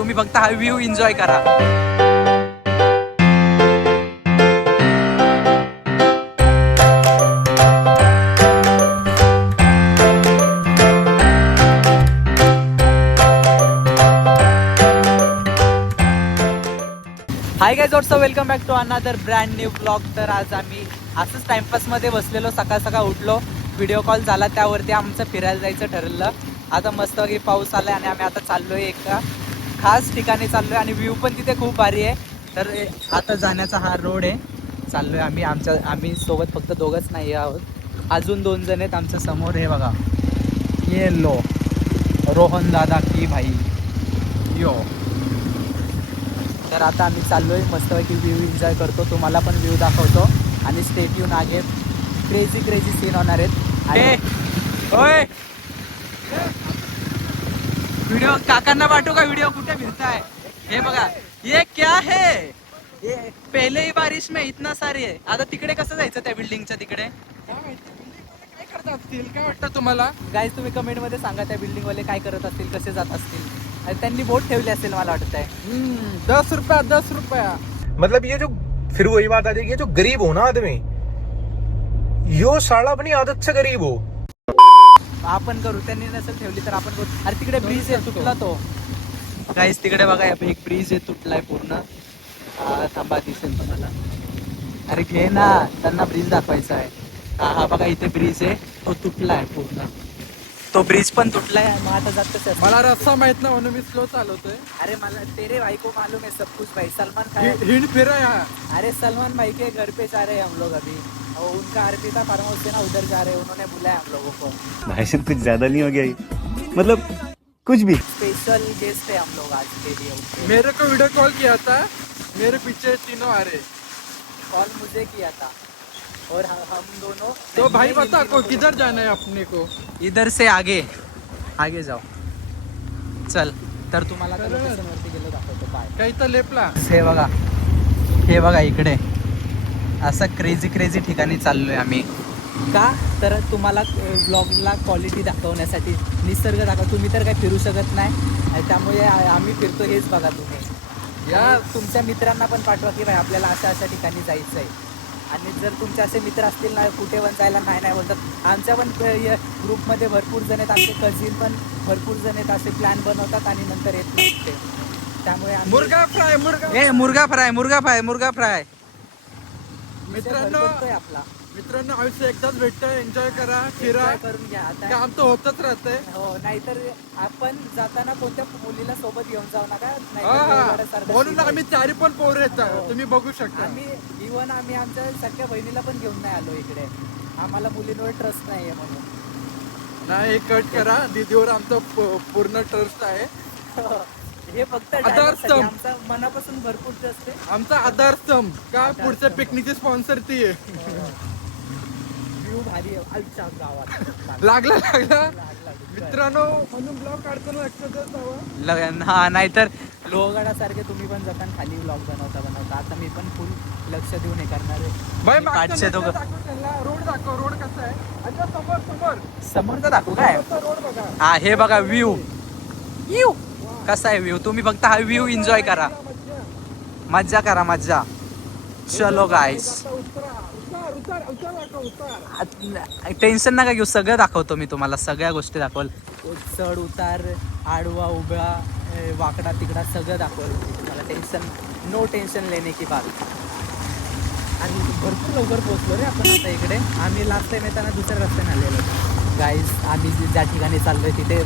तुम्ही फक्त हा व्ह्यू एन्जॉय करा. Hi guys, what's up, welcome back to another brand new blog. तर आज आम्ही असंच टाइमपासमध्ये बसलेलो, सकाळ सकाळ उठलो, व्हिडिओ कॉल झाला, त्यावरती आमचं फिरायला जायचं ठरलं. आता मस्त वगैरे पाऊस आलाय आणि आम्ही आता चाललोय एका खास ठिकाणी चाललोय आणि व्ह्यू पण तिथे खूप भारी आहे. तर आता जाण्याचा हा रोड आहे, चाललोय आम्ही. आम्ही सोबत फक्त दोघंच नाही आहोत, अजून 2 जण आहेत आमच्या समोर. हे बघा, ये लो रोहन दादा की भाई यो. तर आता आम्ही चाललोय, मस्तपैकी व्ह्यू एन्जॉय करतो, तुम्हाला पण व्ह्यू दाखवतो आणि स्टे ट्यून. आगे क्रेझी सीन होणार आहेत. ओय व्हिडिओ काकांना पाठवू का? व्हिडिओ कुठे फिरताय? हे बघा, ये क्या है, ये पहले ही बारिश में इतना सारी आहे. आता तिकडे कसं जायचं त्या बिल्डिंगच्या तिकडे? काय करत असतील, काय वाटतं तुम्हाला? गाईज तुम्ही कमेंट मध्ये सांगा, त्या बिल्डिंग वाले काय करत असतील, कसे जात असतील. आणि त्यांनी बोट ठेवली असेल मला वाटत आहे. 10 रुपया 10 रुपया. मतलब ये जो फिर वही बात आ जाएगी, जो गरीब हो ना आदमी, यो साला अपनी आदत से गरीब हो. आपण करू, त्यांनी नसेल ठेवली तर आपण करू. अरे तिकडे ब्रिज आहे, तुटला तो. गाईस तिकडे बघा, एक ब्रिज आहे, तुटलाय पूर्ण. थांबा, दिसेल तुम्हाला. अरे घे ना, त्यांना ब्रिज दाखवायचा आहे. हा बघा, इथे ब्रिज आहे, तो तुटलाय पूर्ण. तो ब्रिज पण तुटलाय. मग आता जात कसं? मला रस्ता माहित ना, म्हणून मी स्लो चालवतोय. अरे मला तेरे भाई को मालूम है सब कुछ भाई. सलमान खान. हिंड फिरा या. अरे सलमान भाई के घर पे जा रहे हैं हम लोग अभी, और उनका अर्पिता फार्म हाउस है ना, उधर जा रहे हैं. उन्होंने बुलाया हम लोगों को. भाई साहब कुछ ज्यादा नहीं हो गया ये? मतलब कुछ भी. स्पेशल गेस्ट है हम लोग आज के लिए उनके. मेरे को वीडियो कॉल किया था, मेरे पीछे तीनों आ रहे. कॉल मुझे किया था और हम दोनों. तो भाई बता को किधर जाना है अपने को? इधर से आगे जाओ. चल, तर तुम्हाला आता location वरती गेलो दाखवतो. बाय. काही तर लेपला. हे बघा इकडे असं क्रेझी ठिकाणी चाललोय आम्ही. का तर तुम्हाला ब्लॉगला क्वालिटी दाखवण्यासाठी, निसर्ग दाखव. तुम्ही तर काही फिरू शकत नाही आणि त्यामुळे आम्ही फिरतो, हेच बघा तुम्ही. या तुमच्या मित्रांना पण पाठवा की भाई आपल्याला अशा ठिकाणी जायचं आहे. आणि जर तुमचे असे मित्र असतील ना, कुठे पण जायला नाही बोलतात. आमच्या पण ग्रुपमध्ये भरपूर जण आहेत, आमचे कझिन पण भरपूर जण आहेत, असे प्लॅन बनवतात आणि नंतर येत नसते. त्यामुळे मुर्गा फ्राय मुर्गा फ्राय मित्रांनो, आपला. मित्रांनो, आयुष्य एकदाच भेटतं, एन्जॉय करा, फिरा, Enjoy करून घ्या आता. काम तर होतच राहतंय. हो, नाहीतर आपण जाताना कोणत्या मुलीला सोबत घेऊन जाऊ नका, हा, म्हणून आम्ही 4 पण पोरं येतात, तुम्ही बघू शकता. आम्ही आमच्या सख्या बहिणीला पण घेऊन नाही आलो इकडे. आम्हाला मुलींवर ट्रस्ट नाहीये म्हणून. नाही, कट करा, दीदीवर आमचा पूर्ण ट्रस्ट आहे. हे फक्त आधारस्तंभ. आमचा मनापासून भरपूर ट्रस्ट आहे. आमचा आधारस्तंभ का पुढच्या पिकनिकची स्पॉन्सर ती आहे. व्ह्यू भारी आहे आमच्या गावात. लागला मित्रांनो, म्हणून ब्लॉग काढताना लक्षात जावं. हा, नाहीतर लोहगडासारखे तुम्ही पण जाताना खाली ब्लॉग बनवता. आता मी पण फुल लक्ष देऊन हे करणार आहे. बाई पाठचे दोघं. रोड दाखव, रोड कसा आहे. अच्छा, समोरचा दाखवू काय? रोड बघा. हा, हे बघा व्ह्यू कसा आहे व्ह्यू. तुम्ही फक्त हा व्ह्यू एन्जॉय करा, मज्जा करा, मज्जा. चलो गाईस, टेन्शन नका घेऊ, सगळं दाखवतो मी तुम्हाला, सगळ्या गोष्टी दाखवल. चढ उतार, आडवा उभा, वाकडा तिकडा सगळं दाखवल तुम्हाला. नो टेन्शन लेने की बात. आणि भरपूर लवकर पोहोचलो रे आपण आता इकडे. आम्ही लास्ट टाइम येताना दुसऱ्या रस्त्याने आलेलो. गाईज आम्ही ज्या ठिकाणी चाललोय तिथे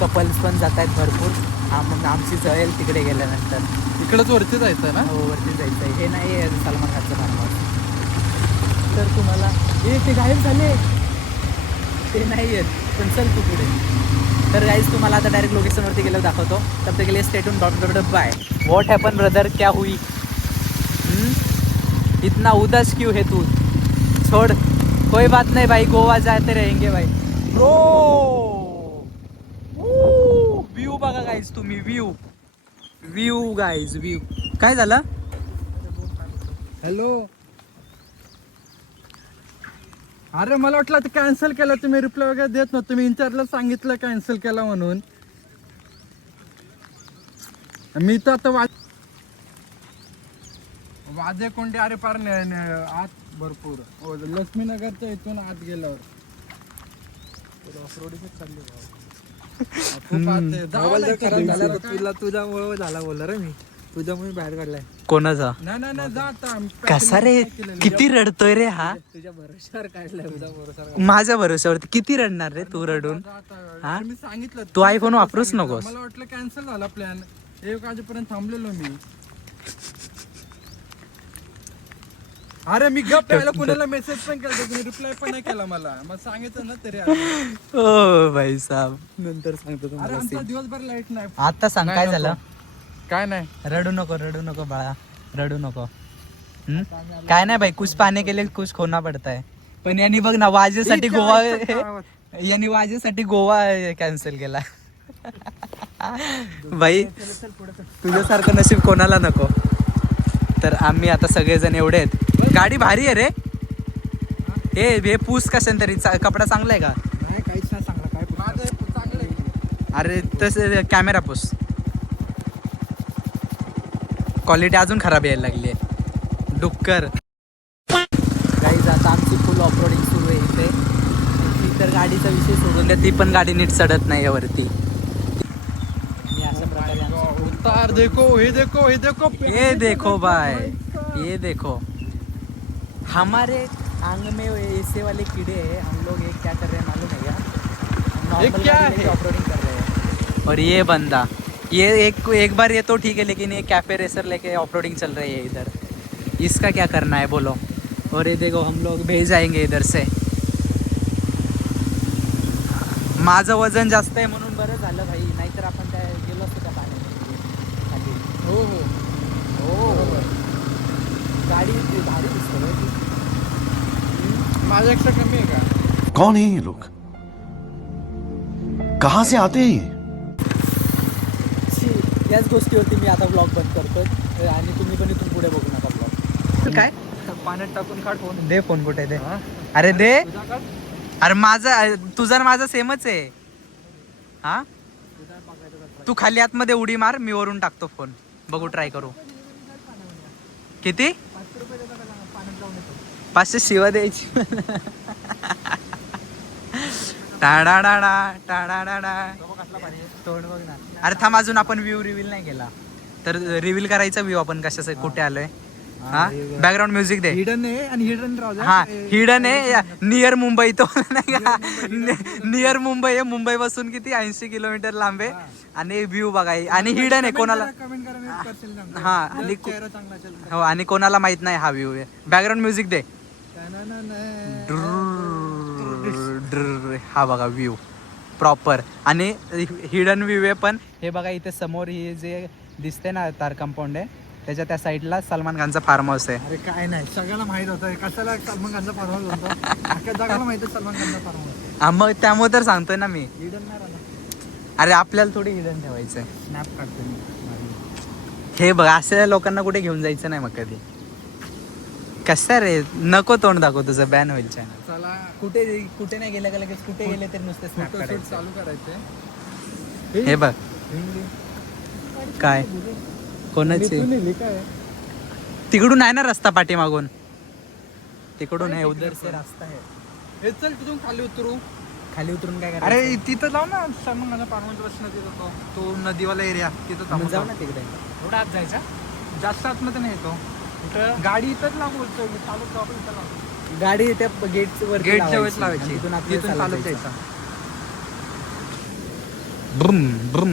कपल्स पण जात आहेत भरपूर. मग आमची जळेल तिकडे गेल्यानंतर. इकडेच वरती जायचं ना? हो, वरती जायचं आहे. हे नाही आहे सलमान खानचं फार्म हाऊस. तर तुम्हाला ते गायब झाले, ते नाही आहेत, पण चल तू पुढे. तर गाईज तुम्हाला आता डायरेक्ट लोकेशनवरती गेलं दाखवतो. तब तक के लिए stay tuned. Bye. What happen brother, क्या हुई? इतना उदास क्यों है तू? छोड़, कोई बात नहीं भाई, गोवा जाते रहेंगे भाई. व्यू बघा गाईज तुम्ही, व्यू गाईज, व्यू. काय झालं? हॅलो. अरे मला वाटलं ते कॅन्सल केलं, तुम्ही रिप्लाय वगैरे देत नव्हतं. तुम्ही इन्चार्जला सांगितलं कॅन्सल केला म्हणून. मी तर आता वाजे कोंडे अरे पार आत भरपूर लक्ष्मीनगरच्या इथून आत गेल्यावर तुला तुझ्यामुळे झाला बोलला रे मी तुझ्यामुळे बाहेर काढलाय कोणाचा नाही जा आता कसा रे किती रडतोय रे हा तुझ्या भरोश्यावर काढलाय तुझ्या भरोश्यावर माझ्या भरोश्यावरती किती रडणार रे तू रडून हा? मी सांगितलं तू आयफोन वापरूच नकोस मला वाटलं कॅन्सल झाला प्लॅन 1 वाजेपर्यंत थांबलेलो मी अरे मी गप यायला कोणाला मेसेज पण केला तुम्ही रिप्लाय पण नाही केला मला मग सांगितलं ना तरी ओ भाई साहब नंतर सांगतो अरे तुम्हाला आमचा scene. दिवसभर लाईट नाही आता सांग काय झालं काय नाही रडू नको बाळा रडू नको काय नाही भाई कुछ पाने के लिए कुछ खोना पडता है पण यांनी बघ ना वाजेसाठी गोवा यांनी वाजेसाठी गोवा कॅन्सल केला भाई तुझ्यासारखं नशीब कोणाला नको तर आम्ही आता सगळेजण एवढे आहेत गाडी भारी आहे रे हे पूस कशाने तरी कपडा चांगला आहे का नाही काहीच नाही चांगला काय माझं चांगलं आहे अरे तसे कॅमेरा पूस क्वालिटी अजून खराब यायला लागली आहे डुक्कर गाईज आता आमची फुल ऑफरोडिंग सुरू आहे इथे ती तर गाडीचा विषय सोडून द्या ती पण गाडी नीट चढत नाही यावरती मी अशा प्रकारे आमची- उतार देखो ये देखो ये देखो भाई ये देखो हमारे आंग में ऐसे वाले कीड़े हैं हम लोग एक क्या कर रहे हैं मालूम है क्या ये क्या है? ऑफरोडिंग कर रहे हैं और ये बंदा ये एक बार ये तो ठीक है लेकिन ये कैफे रेसर लेके ऑफरोडिंग चल रही है इधर इसका क्या करना है बोलो और ये देखो हम लोग भेज जाएंगे इधर से माझं वजन जास्त आहे म्हणून बरं झालं भाई नाहीतर आपण त्या गेलो असतो त्या पाण्यामध्ये खाली हो गाडी भारी दिसतो बरं ती. माझ्यापेक्षा कमी आहे का कौन है ये लोग कहां से आते हैं ये याच गोष्टीवरती मी आता ब्लॉग बंद करतोय आणि तुम्ही पण इथून पुढे बघू नका ब्लॉग काय पाण्यात टाकून काढ फोन दे फोन कुठे दे अरे दे अरे माझा तुझा आणि माझा सेमच आहे हा तू खाली आतमध्ये उडी मार मी वरून टाकतो फोन बघू ट्राय करू किती 500 शिवा द्यायची टाडाडाडा टाडाडाडा तोंड बघ ना अरे थांब अजून आपण व्ह्यू रिव्हील नाही केला तर रिव्हील करायचा व्ह्यू आपण कशासाठी कुठे आलोय हा बॅकग्राऊंड म्युझिक दे हिडन आहे आणि हिडन राहू हा हिडन आहे नियर मुंबई तो नाही का नियर मुंबई आहे मुंबई पासून किती 80 किलोमीटर लांब आहे आणि व्ह्यू बघाय आणि हिडन आहे कोणाला कमेंट करा मी पर्सेल सांगतो. हा आणि चेहरा चांगला असेल हो आणि कोणाला माहित नाही हा व्ह्यू आहे बॅकग्राऊंड म्युझिक दे हा बघा व्ह्यू प्रॉपर आणि हिडन व्ह्यू आहे पण हे बघा इथे समोर ही जे दिसते ना तार कंपाऊंड आहे त्याच्या त्या साईडला सलमान खानचा फार्म हाऊस आहे अरे काय नाही सगळ्याला माहित होतं कशाला सलमान खानचा फार्म हाऊस होता अख्ख्या जगाला माहिती सलमान खानचा फार्म हाऊस हा, मग त्यामुळे तर सांगतोय ना मी हिडन नाही राहिला अरे आपल्याला थोडी हिडन ठेवायचंय स्नॅप काढतो मी हे बघ अशा लोकांना कुठे घेऊन जायचं नाही मग कधी कसं रे नको तोंड दाखव तुझं बॅन होईल चॅनल चला कुठे कुठे नाही गेलं का लगेच कुठे गेले तर नुसते स्नॅप फोटोशूट काढायचं चालू करायचे हे बघ काय कोणाची काय तिकडून आहे ना रस्ता पाठीमागून तिकडून आहे उधर से रास्ता आहे हे चल तिथून खाली उतरू खाली उतरून काय करायचं अरे तिथं जाऊ ना सलमान खानचा फार्म हाऊस बस तिथं तो नदीवाला एरिया तिथं मग थांबून जाऊ ना तिकडे थोडा आत जायचा जास्त आतमध्ये नाही येतो गाडी इथंच लावू बोलतोय मी चालू आपण इथं लावतो गाडी त्या गेट वर गेटच्या वेळेस लावायची तिथून चालत जायचा ब्रुम ब्रुम